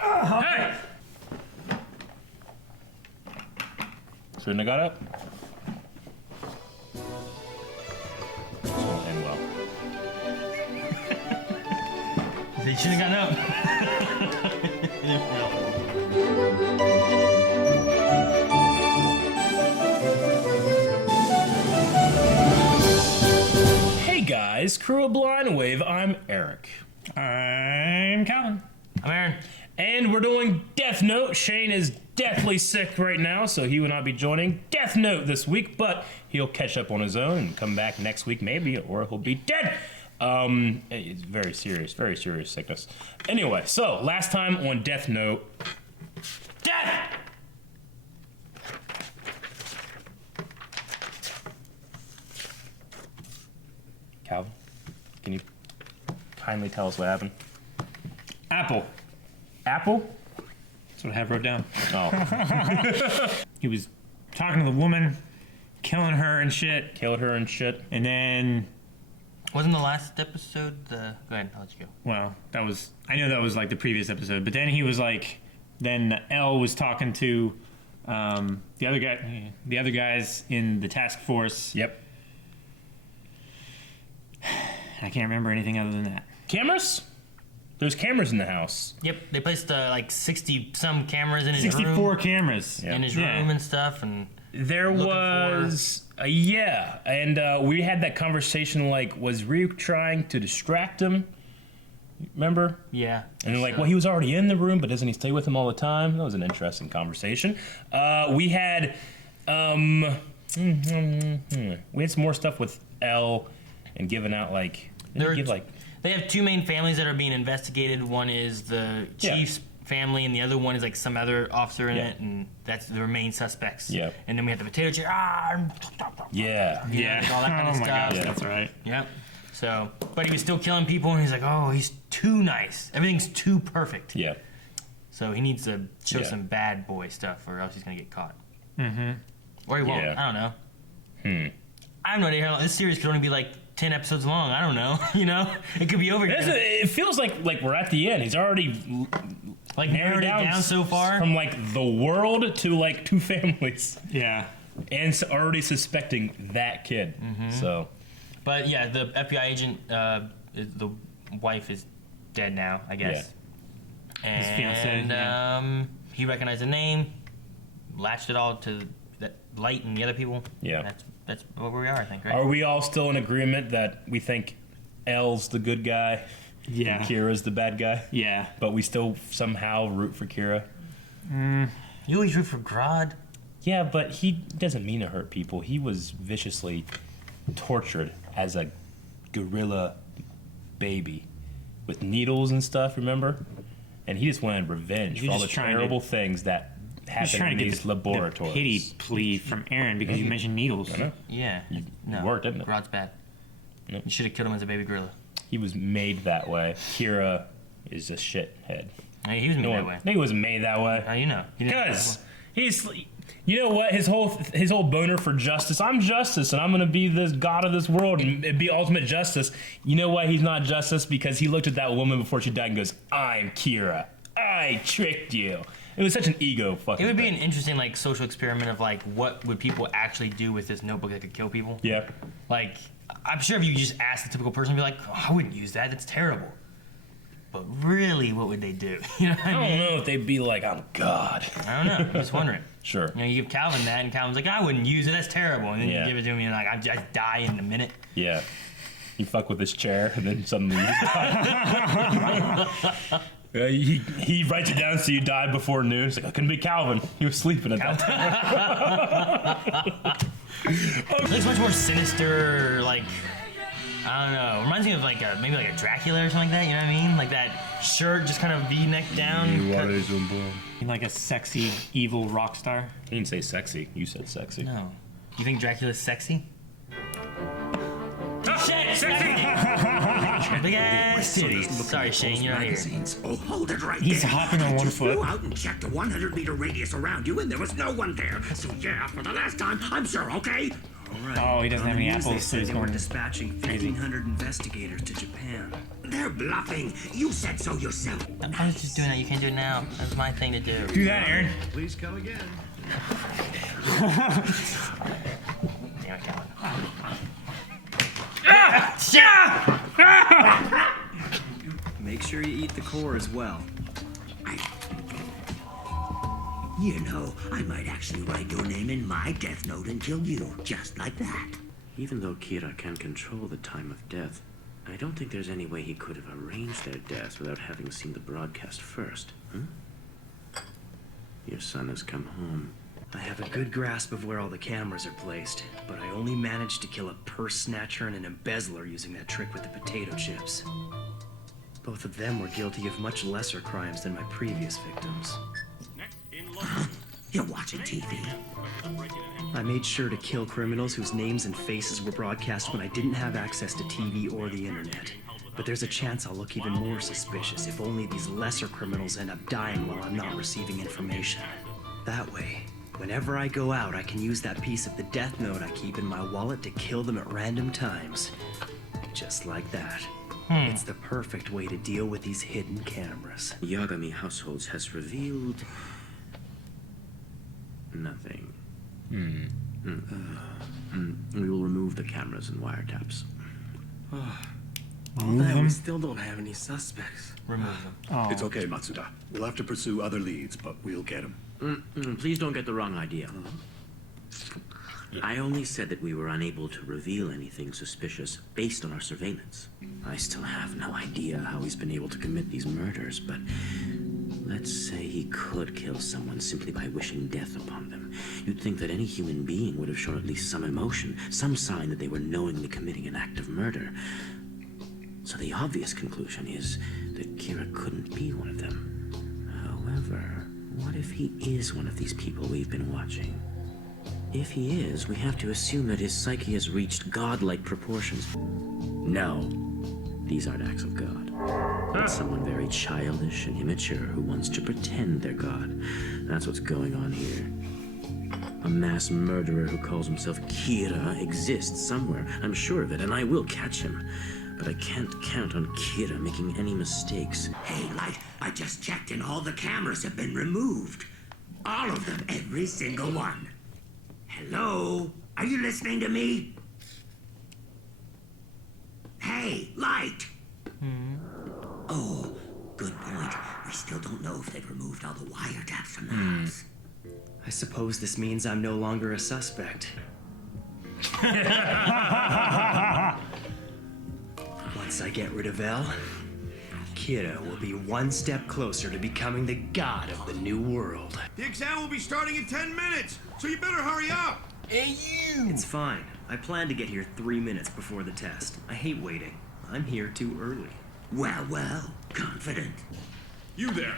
Hey! Shouldn't have got up. This won't end well. They shouldn't have gotten up. Hey guys, crew of Blind Wave, I'm Eric. I'm Calvin. I'm Aaron. And we're doing Death Note. Shane is deathly sick right now, so he will not be joining Death Note this week, but he'll catch up on his own and come back next week maybe, or he'll be dead. It's very serious sickness. Anyway, so last time on Death Note, death! Calvin, can you kindly tell us what happened? Apple. Apple? That's what I have wrote down. Oh. He was talking to the woman, killing her and shit, Killed her and shit. and then, Wasn't the last episode the... Go ahead, I'll let you go. well, that was, I know that was like the previous episode, but then he was like, then Elle was talking to the other guys in the task force. Yep. I can't remember anything other than that. Cameras? There's cameras in the house. Yep, they placed like 60-some cameras in his 64 room. cameras. Yeah. In his Yeah. room and stuff, and... There Looking was, yeah, and we had that conversation. Like, was Ryuk trying to distract him? Remember? Yeah. And they're like, well, he was already in the room, but doesn't he stay with him all the time? That was an interesting conversation. We had some more stuff with L and giving out like, They have two main families that are being investigated. One is the chief's family, and the other one is like some other officer in it, and that's the main suspects. Yeah. And then we have the potato chip. yeah, Like all that kind of Oh my stuff. gosh, that's right. Yep. So, but he was still killing people, and he's like, oh, he's too nice. Everything's too perfect. yeah. So he needs to show Yeah. some bad boy stuff, or else he's gonna get caught. Mm-hmm. Or he won't. Yeah. I don't know. I have no idea how long. This series could only be like 10 episodes long. I don't know. You know, it could be over here. It feels like we're at the end. He's already Like narrowed it down so far. from like the world to like two families, Yeah. and already suspecting that kid. So But yeah, the FBI agent, the wife is dead now, I guess. And His fiancée, yeah. He recognized the name, latched it all to that Light and the other people. Yeah. That's where we are, I think, right? are we all still in agreement that we think L's the good guy Yeah. and Kira's the bad guy? Yeah. But we still somehow root for Kira. You always root for Grodd. Yeah, but he doesn't mean to hurt people. He was viciously tortured as a gorilla baby with needles and stuff, remember? And he just wanted revenge He for all was the just trying to- terrible things that I was happen trying in to get these the laboratories. pity plea from Aaron because you mentioned needles. I know. Yeah. You worked, didn't it? Grodd's bad. Yep. You should have killed him as a baby gorilla. He was made that way. Kira is a shithead. Hey, he was made that way. No, he wasn't made that way. How you know? You didn't know Because that he's, you know what, his whole boner for justice. I'm justice, and I'm gonna be this god of this world and be ultimate justice. You know why he's not justice? Because he looked at that woman before she died and goes, "I'm Kira. I tricked you." It was such an ego fucking. It would be thing. an interesting like social experiment of like what would people actually do with this notebook that could kill people. Yeah. Like, I'm sure if you just ask the typical person, be like, oh, I wouldn't use that. That's terrible. But really, what would they do? You know what I I don't mean? know if they'd be like, "I'm God." I don't know. I'm just wondering. Sure. You know, you give Calvin that, and Calvin's like, I wouldn't use it. That's terrible. And then Yeah. you give it to me, and like, I just die in a minute. Yeah. You fuck with his chair, and then suddenly you just die. He writes it down so you died before noon. It's like, it couldn't be Calvin. He was sleeping at that time. It's much more sinister, like, I don't know. Reminds me of like maybe like a Dracula or something like that. You know what I mean? Like that shirt just kind of V-neck down. Like a sexy, evil rock star. You didn't say sexy. You said sexy. No. You think Dracula's sexy? Oh, shit! Sexy! Big ass titties. Sorry, Shane, you're not here. Oh, hold it right He's there. hopping on I one just foot. flew out and checked a 100-meter radius around you, and there was no one there. So yeah, for the last time, I'm sure, okay? All right. Oh, he doesn't have any On the news, apples, They so said he's they were going dispatching crazy. 1,500 investigators to Japan. They're bluffing. You said so yourself. I was just doing that. You can't do it now. That's my thing to do. Do that, Aaron. Please come again. Damn it, Calvin. Make sure you eat the core as well. You know, I might actually write your name in my death note and kill you, just like that. Even though Kira can control the time of death, I don't think there's any way he could have arranged their deaths without having seen the broadcast first. Your son has come home. I have a good grasp of where all the cameras are placed, but I only managed to kill a purse snatcher and an embezzler using that trick with the potato chips. Both of them were guilty of much lesser crimes than my previous victims. You're watching TV. I made sure to kill criminals whose names and faces were broadcast when I didn't have access to TV or the internet. But there's a chance I'll look even more suspicious if only these lesser criminals end up dying while I'm not receiving information. That way, whenever I go out, I can use that piece of the death note I keep in my wallet to kill them at random times. Just like that. It's the perfect way to deal with these hidden cameras. Yagami Households has revealed nothing. We will remove the cameras and wiretaps. All that, we still don't have any suspects. Remove them. It's okay, Matsuda. We'll have to pursue other leads, but we'll get them. Please don't get the wrong idea. I only said that we were unable to reveal anything suspicious based on our surveillance. I still have no idea how he's been able to commit these murders, but let's say he could kill someone simply by wishing death upon them. You'd think that any human being would have shown at least some emotion, some sign that they were knowingly committing an act of murder. So the obvious conclusion is that Kira couldn't be one of them. However, what if he is one of these people we've been watching? If he is, we have to assume that his psyche has reached godlike proportions. No, these aren't acts of God. It's someone very childish and immature who wants to pretend they're God. That's what's going on here. A mass murderer who calls himself Kira exists somewhere. I'm sure of it, and I will catch him. But I can't count on Kira making any mistakes. Hey, Light, I just checked and all the cameras have been removed. All of them, every single one. Hello? Are you listening to me? Hey, Light! Oh, good point. We still don't know if they've removed all the wiretaps from the house. I suppose this means I'm no longer a suspect. Once I get rid of Elle, Kira will be one step closer to becoming the god of the new world. The exam will be starting in 10 minutes, so you better hurry up. Hey, you! It's fine. I plan to get here 3 minutes before the test. I hate waiting. I'm here too early. Well, confident. You there,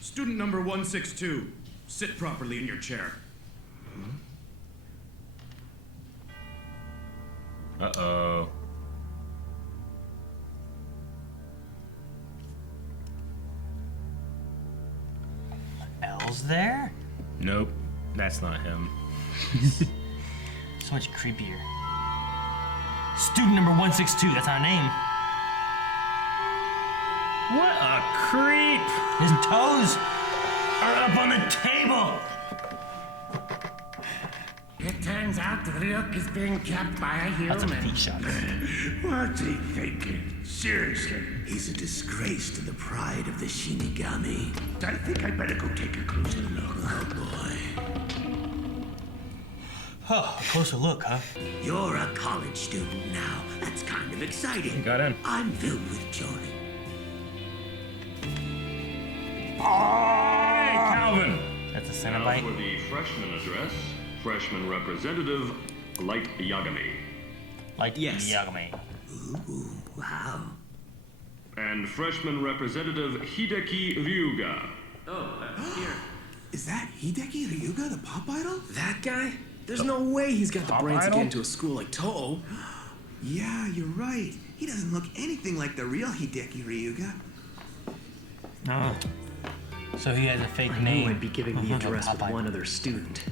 student number 162. Sit properly in your chair. Uh-oh. Elle's there? Nope, that's not him. So much creepier. Student number 162, that's our name. What a creep! His toes are up on the table. It turns out the Ryuk is being kept by a human. That's a feet shot. What's he thinking? Seriously. He's a disgrace to the pride of the Shinigami. I think I better go take a closer look. Oh, boy. Oh, a closer look, huh? You're a college student now. That's kind of exciting. Got in. I'm filled with joy. Hey, Calvin! That's a Now Cenobite. for the freshman address, freshman representative, Light Yagami. Like Yes. Yagami. Ooh, wow. And freshman representative, Hideki Ryuga. Is that Hideki Ryuga, the pop idol? That guy? There's no way he's got the brains to idol? get into a school like Toho. Yeah, you're right. He doesn't look anything like the real Hideki Ryuga. Oh. So he has a fake I knew name. I'd be giving the address with Popeye. one other student,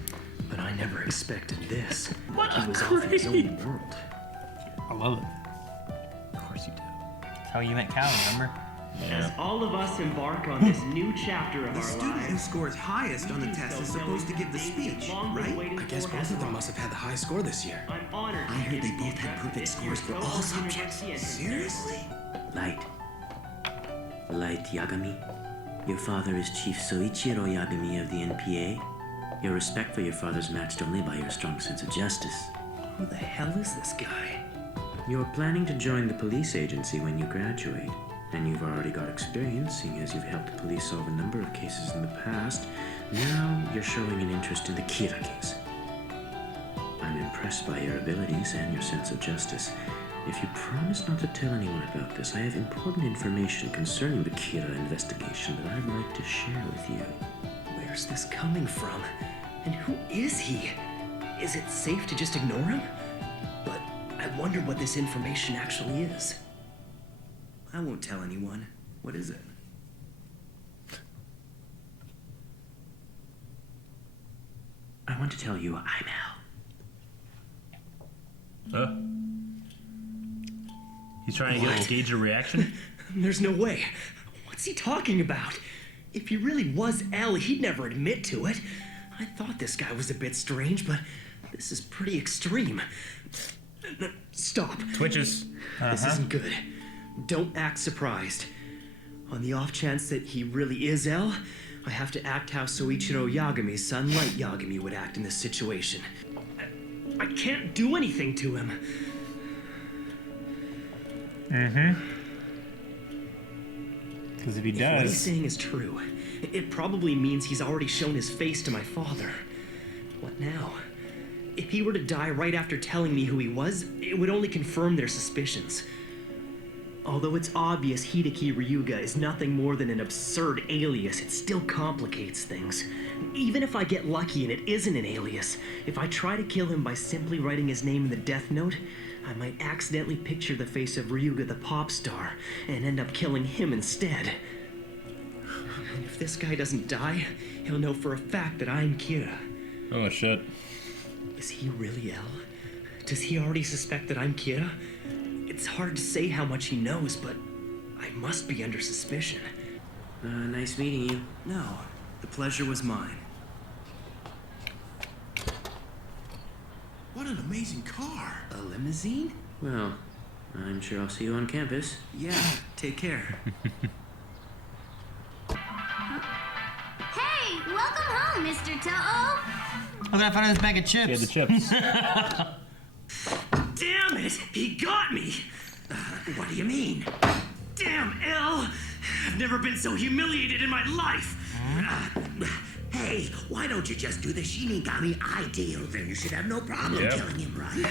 but I never expected this. What He a was off in his creep. own world. I love it. Of course you do. That's how you met Cal, remember? As all of us embark on this new chapter of The our student who lives, scores highest on the test is supposed to give the speech, right? I guess both of them must have had the high score this year. I'm honored. I heard they both had perfect scores for all subjects. Seriously? Light. Light Yagami. Your father is Chief Soichiro Yagami of the NPA. Your respect for your father's matched only by your strong sense of justice. Who the hell is this guy? You're planning to join the police agency when you graduate, and you've already got experience, seeing as you've helped the police solve a number of cases in the past. Now you're showing an interest in the Kira case. I'm impressed by your abilities and your sense of justice. If you promise not to tell anyone about this, I have important information concerning the Kira investigation that I'd like to share with you. Where's this coming from? And who is he? Is it safe to just ignore him? But I wonder what this information actually is. I won't tell anyone. What is it? I want to tell you I'm Al. Huh? He's trying to gauge a reaction? There's no way. What's he talking about? If he really was L, he'd never admit to it. I thought this guy was a bit strange, but this is pretty extreme. Stop. Twitches. This isn't good. Don't act surprised. On the off chance that he really is L, I have to act how Soichiro Yagami's son, Light Yagami, would act in this situation. I can't do anything to him. Because if he If what he's does, saying is true, it probably means he's already shown his face to my father. What now? If he were to die right after telling me who he was, it would only confirm their suspicions. Although it's obvious Hideki Ryuga is nothing more than an absurd alias, it still complicates things. Even if I get lucky and it isn't an alias, if I try to kill him by simply writing his name in the death note, I might accidentally picture the face of Ryuga the pop star and end up killing him instead. And if this guy doesn't die, he'll know for a fact that I'm Kira. Oh, shit. Is he really L? Does he already suspect that I'm Kira? It's hard to say how much he knows, but I must be under suspicion. Nice meeting you. No, the pleasure was mine. What an amazing car. A limousine? Well, I'm sure I'll see you on campus. Yeah, take care. Hey, welcome home, Mr. Toho. How did I find this bag of chips? He had the chips. Damn it! He got me! What do you mean? Damn, L! I've never been so humiliated in my life! Hey, why don't you just do the Shinigami ideal? Then you should have no problem killing him, right?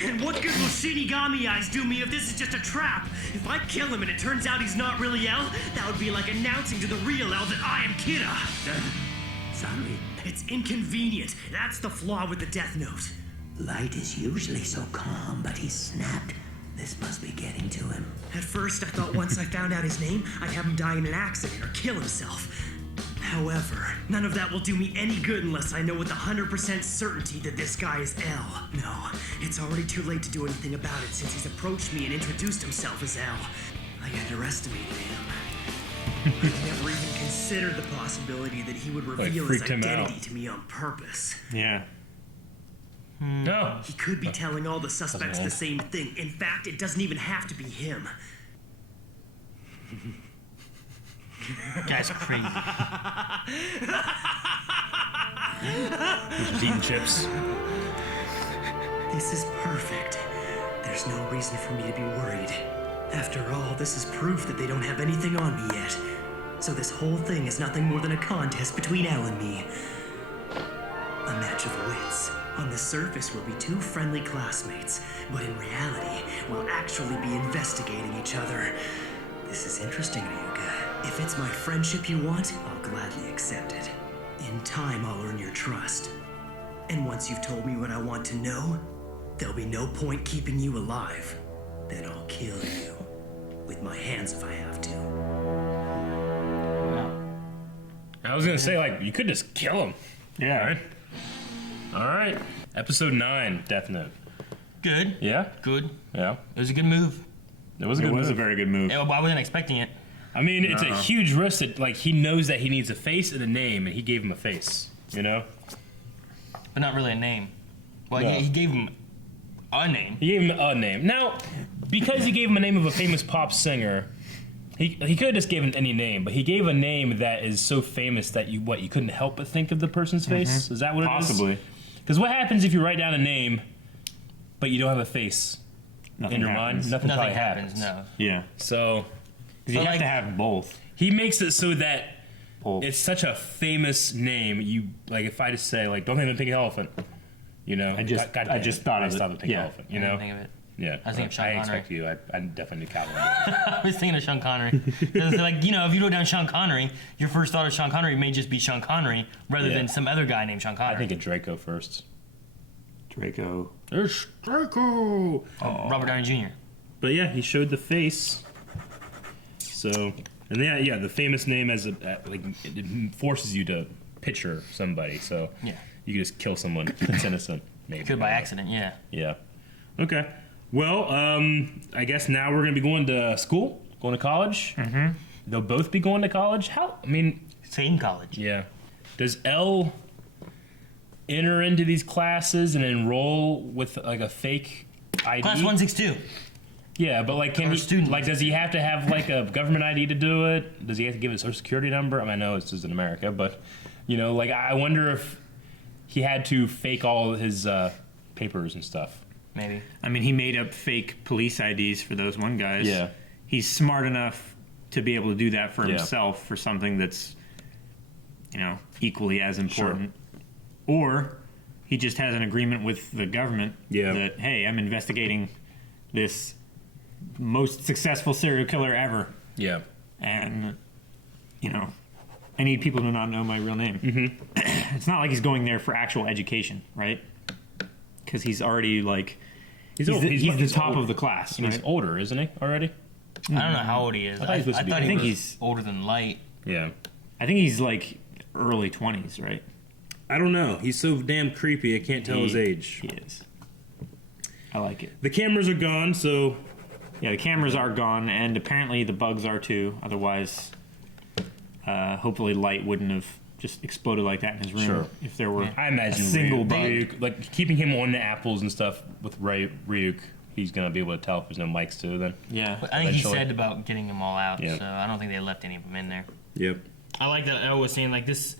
And what good will Shinigami eyes do me if this is just a trap? If I kill him and it turns out he's not really L, that would be like announcing to the real L that I am Kira! Sorry. It's inconvenient. That's the flaw with the Death Note. Light is usually so calm, but he snapped. This must be getting to him. At first, I thought once I found out his name, I'd have him die in an accident or kill himself. However, none of that will do me any good unless I know with 100% certainty that this guy is L. No, it's already too late to do anything about it since he's approached me and introduced himself as L. I underestimated him. I never even considered the possibility that he would reveal his freaked him identity out. to me on purpose. yeah. No. He could be telling all the suspects the same thing. In fact, it doesn't even have to be him. Guy's crazy. He's just eating chips. This is perfect. There's no reason for me to be worried. After all, this is proof that they don't have anything on me yet. So this whole thing is nothing more than a contest between Al and me. A match of wits. On the surface, we'll be two friendly classmates, but in reality, we'll actually be investigating each other. This is interesting, Ryuga. If it's my friendship you want, I'll gladly accept it. In time, I'll earn your trust. And once you've told me what I want to know, there'll be no point keeping you alive. Then I'll kill you. With my hands if I have to. I was gonna say, like, you could just kill him. Yeah. All right. All right. Episode 9, Death Note. Good. Yeah? Good. Yeah. It was a good move. It was a good It was a move. very good move. Yeah, well, I wasn't expecting it. I mean, it's a huge risk that, like, he knows that he needs a face and a name, and he gave him a face, you know? But not really a name. Well, No. he gave him a name. He gave him a name. Now, because he gave him a name of a famous pop singer, he could have just given any name, but he gave a name that is so famous that you couldn't help but think of the person's face? Is that what it is? Possibly. Because what happens if you write down a name, but you don't have a face Nothing in your happens. mind? Nothing probably happens. happens. No. Yeah. So... You But have like- to have both. He makes it so that Both. it's such a famous name. You like if I just say like, don't think of the pink elephant, you know. I just thought of it. the pink Yeah. elephant, you I know. didn't think of it. Yeah, I was thinking of Sean I Connery. expect you. I definitely knew Calvin. I was thinking of Sean Connery. 'Cause, like, you know, if you wrote down Sean Connery, your first thought of Sean Connery may just be Sean Connery rather Yeah. than some other guy named Sean Connery. I think of Draco first. Draco. There's Draco. Robert Downey Jr. But yeah, he showed the face. So and yeah, the famous name as like it forces you to picture somebody. So Yeah. you can just kill someone that's innocent. Maybe Could by accident, yeah. Yeah. Okay. Well, I guess now we're gonna be going to school, going to college. Mm-hmm. They'll both be going to college. How? I mean, Same college. yeah. Does Elle enter into these classes and enroll with like a fake ID? Class 162. Yeah, but like, can Or he? student. Like, does he have to have like a government ID to do it? Does he have to give his social security number? I mean, I know this is in America, but you know, like, I wonder if he had to fake all his papers and stuff. Maybe. I mean, he made up fake police IDs for those one guys. Yeah. He's smart enough to be able to do that for Yeah. himself for something that's, equally as important. Or he just has an agreement with the government that, hey, I'm investigating this most successful serial killer ever. Yeah. And, I need people to not know my real name. Mm-hmm. It's not like he's going there for actual education, right? Because he's already like he's the top of the class. And right? he's older, isn't he? Already? I don't know how old he is. I thought he was supposed to be thought older. he I think was he's- older than Light. Yeah. I think he's like early 20s, right? I don't know. He's so damn creepy. I can't tell his age. He is. I like it. The cameras are gone, so Yeah, the cameras are gone, and apparently the bugs are too. Otherwise, hopefully Light wouldn't have just exploded like that in his room Sure. if there were I imagine a single Ryuk, bug. Ryuk, like keeping him on the apples and stuff with Ryuk, he's gonna be able to tell if there's no mics too. Then Yeah. But I think he Eventually. said about getting them all out, Yeah. so I don't think they left any of them in there. Yep. I like that Elle was saying, like, this,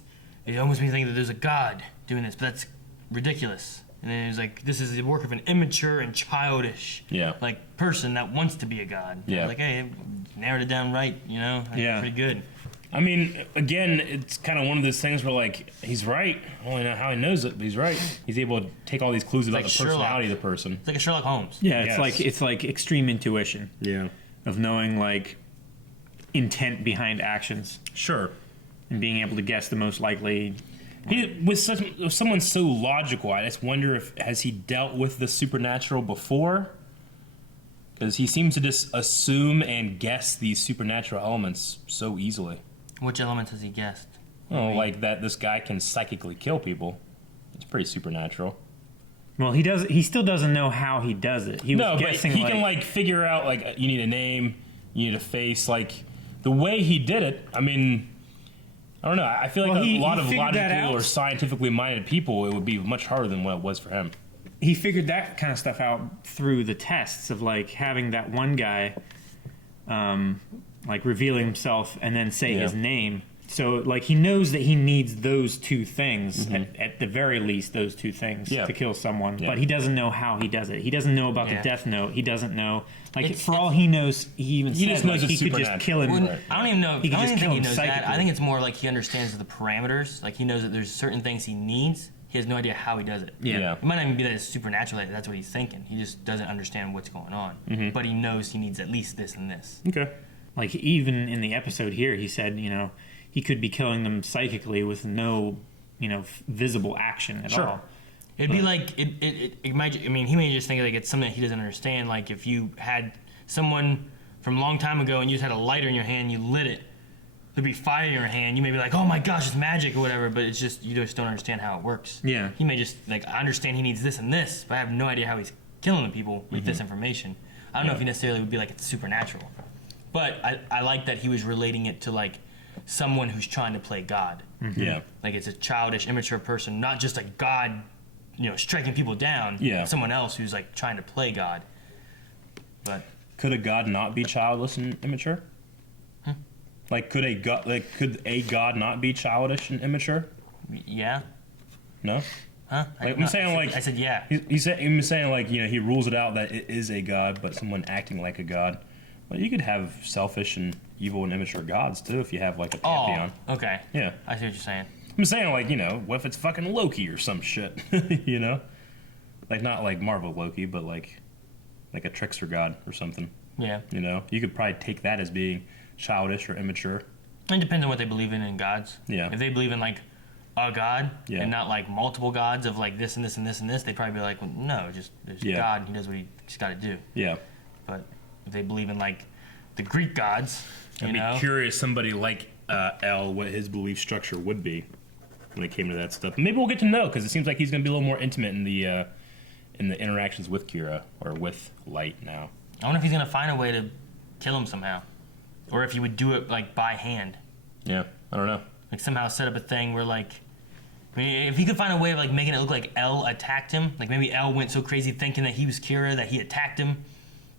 it almost makes me think that there's a god doing this, but that's ridiculous. And then it was like, this is the work of an immature and childish, Yeah. like, person that wants to be a god. I Yeah. was like, hey, narrowed it down right, That's Yeah. pretty good. I mean, again, it's kind of one of those things where like he's right. I don't know how he knows it, but he's right. He's able to take all these clues about like the Sherlock. personality of the person. It's like a Sherlock Holmes. Yeah, Yes. it's like extreme intuition Yeah. of knowing like intent behind actions Sure. and being able to guess the most likely. With someone so logical, I just wonder if has he dealt with the supernatural before? Because he seems to just assume and guess these supernatural elements so easily. Which elements has he guessed? Oh, like that this guy can psychically kill people. It's pretty supernatural. Well, he still doesn't know how he does it. He was No, but guessing he can like figure out like you need a name, you need a face. Like the way he did it, I mean, I don't know. I feel like Well, a lot of figured that logical out. or scientifically minded people, it would be much harder than what it was for him. He figured that kind of stuff out through the tests of like having that one guy like revealing himself and then say his name. So like he knows that he needs those two things at the very least, those two things to kill someone. But he doesn't know how he does it. He doesn't know about the death note. He doesn't know for all he knows. He even He said just knows like, it's he could just kill him. Well, I don't even know. He I could don't just even kill think he him knows that. I psychically. think it's more like he understands the parameters. Like he knows that there's certain things he needs. He has no idea how he does it. Yeah. It might not even be that it's supernatural. That that's what he's thinking. He just doesn't understand what's going on. But he knows he needs at least this and this. Okay. Like even in the episode here, he said, he could be killing them psychically with no, visible action at all. It'd be like it might. I mean, he may just think like it's something that he doesn't understand. Like if you had someone from a long time ago and you just had a lighter in your hand, you lit it. There'd be fire in your hand. You may be like, "Oh my gosh, it's magic" or whatever. But it's just you just don't understand how it works. Yeah. He may just like I understand he needs this and this, but I have no idea how he's killing the people with this information. I don't know if he necessarily would be like it's supernatural, but I like that he was relating it to like someone who's trying to play God. Yeah. Like it's a childish, immature person, not just a God, striking people down. Yeah. Someone else who's like trying to play God. But could a God not be childish and immature? Like could a God not be childish and immature? Yeah. No. Huh? I'm saying I said yeah. He's saying like he rules it out that it is a God, but someone acting like a God. Well, you could have selfish and evil and immature gods too if you have like a pantheon. Oh, okay. Yeah. I see what you're saying. I'm saying like what if it's fucking Loki or some shit? Like not like Marvel Loki, but like a trickster god or something. Yeah. You could probably take that as being childish or immature. It depends on what they believe in gods. Yeah. If they believe in like a god Yeah. and not like multiple gods of like this and this and this and this, they'd probably be like, well, no, just there's Yeah. God and he does what he's got to do. Yeah. But if they believe in like the Greek gods, I'd be curious somebody like L what his belief structure would be when it came to that stuff. Maybe we'll get to know because it seems like he's going to be a little more intimate in the interactions with Kira or with Light now. I wonder if he's gonna find a way to kill him somehow, or if he would do it like by hand. Yeah, I don't know. Like somehow set up a thing where like, I mean, if he could find a way of like making it look like L attacked him, like maybe L went so crazy thinking that he was Kira that he attacked him,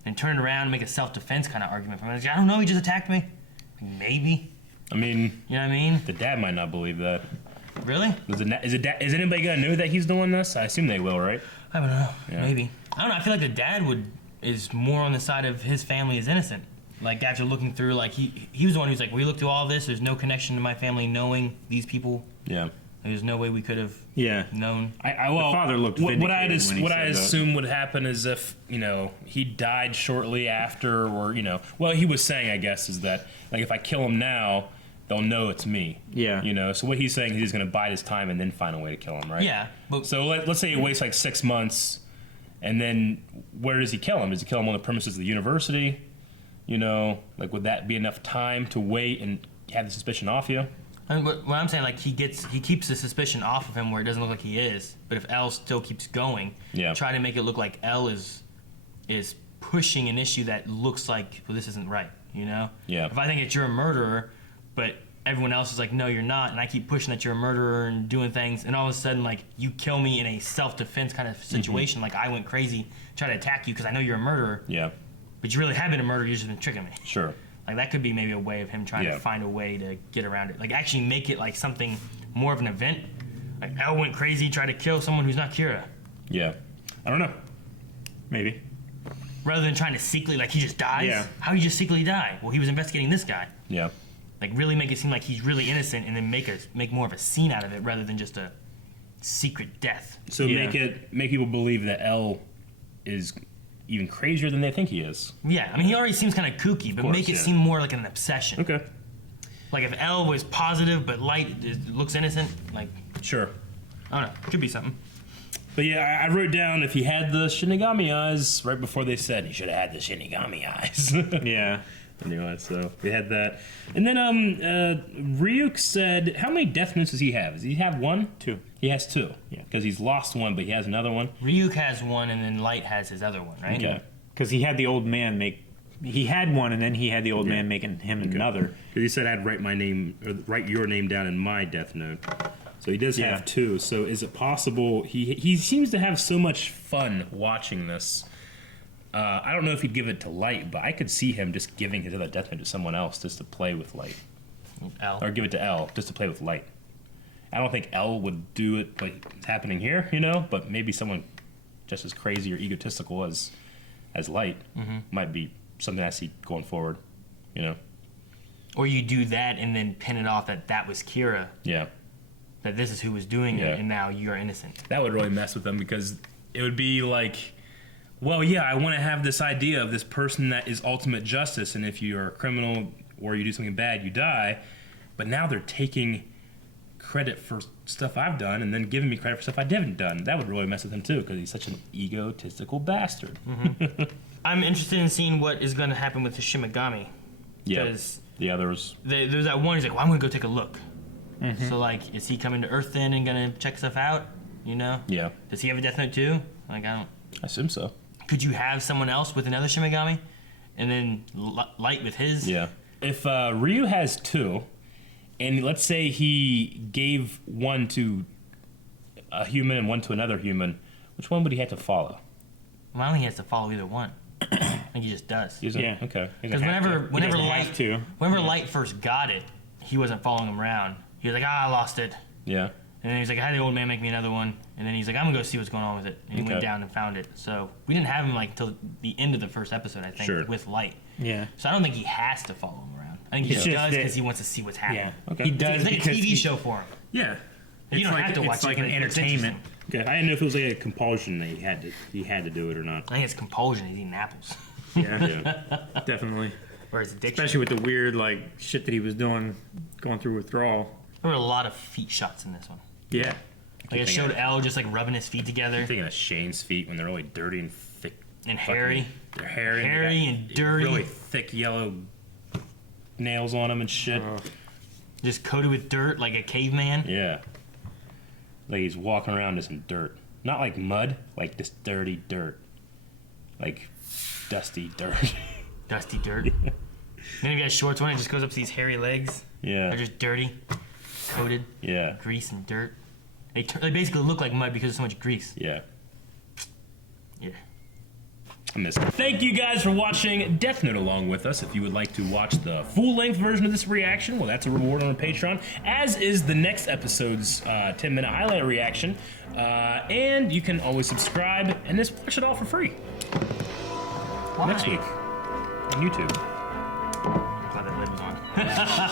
and turned around and make a self-defense kind of argument for him. Like, I don't know, he just attacked me. Maybe. I mean, you know what I mean? The dad might not believe that. Really? Is anybody gonna know that he's doing this? I assume they will, right? I don't know. Yeah. Maybe. I don't know. I feel like the dad is more on the side of his family is innocent. Like after looking through, like he was the one who's like, we looked through all this. There's no connection to my family knowing these people. Yeah. There's no way we could have. Yeah. Known. Well, the father looked what I vindicated when he said that. assume would happen is if he died shortly after, or well, he was saying, I guess, is that like if I kill him now, they'll know it's me. Yeah. So what he's saying is he's going to bide his time and then find a way to kill him, right? Yeah. But so let's say he waits like 6 months, and then where does he kill him? Does he kill him on the premises of the university? Like would that be enough time to wait and have the suspicion off you? I mean, what I'm saying, like he keeps the suspicion off of him where it doesn't look like he is. But if L still keeps going, try to make it look like L is pushing an issue that looks like, well, this isn't right. Yeah. If I think that you're a murderer, but everyone else is like, no, you're not, and I keep pushing that you're a murderer and doing things, and all of a sudden, like, you kill me in a self-defense kind of situation, like I went crazy, try to attack you because I know you're a murderer. Yeah. But you really have been a murderer, you've just been tricking me. Sure. Like, that could be maybe a way of him trying to find a way to get around it. Like, actually make it like something more of an event. Like, L went crazy, tried to kill someone who's not Kira. Yeah. I don't know. Maybe. Rather than trying to secretly, like, he just dies. Yeah. How did he just secretly die? Well, he was investigating this guy. Yeah. Like, really make it seem like he's really innocent and then make more of a scene out of it rather than just a secret death. So make people believe that L is even crazier than they think he is. Yeah, I mean, he already seems kind of kooky, but make it seem more like an obsession. Okay. Like if L was positive but Light looks innocent, like... Sure. I don't know. Could be something. But yeah, I wrote down if he had the Shinigami eyes right before they said he should have had the Shinigami eyes. Yeah. Anyway, so we had that. And then Ryuk said, how many death notes does he have? Does he have one? 2. He has 2. Yeah. Because he's lost one, but he has another one. Ryuk has one, and then Light has his other one, right? Okay. Because he had the old man he had one, and then he had the old man making him another. Because he said I'd write your name down in my death note. So he does have 2. So is it possible he seems to have so much fun watching this? I don't know if he'd give it to Light, but I could see him just giving his other death note to someone else just to play with Light. L. Or give it to L just to play with Light. I don't think L would do it like it's happening here, but maybe someone just as crazy or egotistical as Light might be something I see going forward, Or you do that and then pin it off that was Kira. Yeah. That this is who was doing it, and now you are innocent. That would really mess with them because it would be like, well, yeah, I want to have this idea of this person that is ultimate justice, and if you are a criminal or you do something bad, you die. But now they're taking credit for stuff I've done and then giving me credit for stuff I haven't done. That would really mess with him too because he's such an egotistical bastard. I'm interested in seeing what is going to happen with the Shimigami. Yeah. The others. There's that one. He's like, well, I'm going to go take a look. So, like, is he coming to Earth then and going to check stuff out? Yeah. Does he have a death note too? Like, I don't... I assume so. could you have someone else with another Shinigami, and then Light with his? Yeah. If Ryu has 2, and let's say he gave one to a human and one to another human, which one would he have to follow? Well, I don't think he has to follow either one. I think he just does. Yeah. Okay. Because whenever Light first got it, he wasn't following him around. He was like, I lost it. Yeah. And then he's like, I had the old man make me another one. And then he's like, I'm gonna go see what's going on with it. And he went down and found it. So we didn't have him like till the end of the first episode, I think, with Light. Yeah. So I don't think he has to follow him around. I think he just does because he wants to see what's happening. Yeah. Okay. He does it's like a TV show for him. Yeah. You don't have to watch it. It's like an entertainment. Okay. I didn't know if it was like a compulsion that he had to do it or not. I think it's compulsion. He's eating apples. Yeah. Definitely. Or his addiction. Especially with the weird like shit that he was doing, going through withdrawal. There were a lot of feet shots in this one. Yeah. Like it showed L just like rubbing his feet together. I'm thinking of Shane's feet when they're really dirty and thick. And hairy. They're hairy. Hairy and dirty. Really thick yellow nails on them and shit. Just coated with dirt like a caveman. Yeah. Like he's walking around in some dirt. Not like mud, like just dirty dirt. Like dusty dirt. Dusty dirt. Then he got shorts on, it just goes up to these hairy legs. Yeah. They're just dirty, coated. Yeah. Grease and dirt. They basically look like mud because of so much grease. Yeah. Yeah. I miss it. Thank you guys for watching Death Note along with us. If you would like to watch the full-length version of this reaction, well, that's a reward on our Patreon, as is the next episode's 10-minute highlight reaction. And you can always subscribe and just watch it all for free. Why? Next week on YouTube. I'm glad that lid was on.